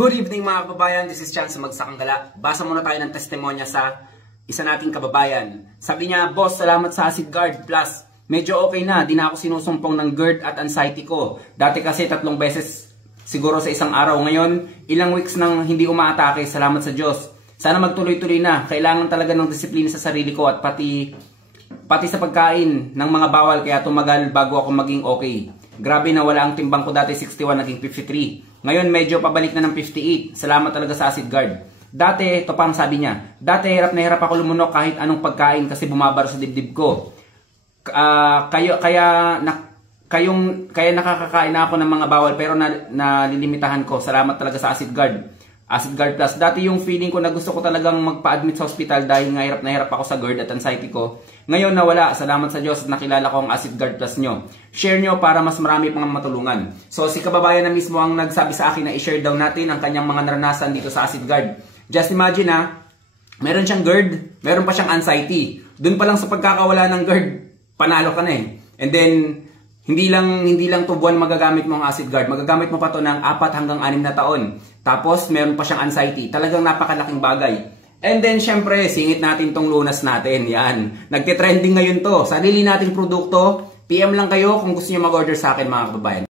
Good evening mga kababayan, this is Chance Magsakanggala. Basa muna tayo ng testimonya sa isa nating kababayan. Sabi niya, "Boss, salamat sa Acid Guard Plus. Medyo okay na, di na ako sinusumpong ng GERD at anxiety ko. Dati kasi 3 beses siguro sa isang araw. Ngayon, ilang weeks nang hindi umaatake. Salamat sa Diyos. Sana magtuloy-tuloy na. Kailangan talaga ng disiplina sa sarili ko at pati sa pagkain ng mga bawal kaya tumagal bago ako maging okay. Grabe na wala ang timbang ko dati 61 naging 53. Ngayon medyo pabalik na ng 58. Salamat talaga sa Acid Guard. Dati, ito pang sabi niya, dati hirap na hirap ako lumunok kahit anong pagkain kasi bumabara sa dibdib ko. Kaya nakakakain na ako ng mga bawal pero nalilimitahan ko. Salamat talaga sa Acid Guard. Acid Guard Plus. Dati yung feeling ko na gusto ko talagang magpa-admit sa hospital dahil nga hirap na hirap ako sa GERD at anxiety ko. Ngayon nawala. Salamat sa Diyos at nakilala ko ang Acid Guard Plus nyo. Share nyo para mas marami pang matulungan. So si kababayan na mismo ang nagsabi sa akin na i-share daw natin ang kanyang mga naranasan dito sa Acid Guard. Just imagine meron siyang GERD, meron pa siyang anxiety. Doon pa lang sa pagkakawala ng GERD, panalo ka na eh. And then hindi lang to buwan magagamit mo ang Acid Guard. Magagamit mo pa to ng 4 hanggang 6 na taon. Tapos meron pa siyang anxiety. Talagang napakalaking bagay. And then syempre, singit natin tong lunas natin. Yan. Nagte-trending ngayon to. Sarili nating produkto. PM lang kayo kung gusto niyo mag-order sa akin mga kababayan.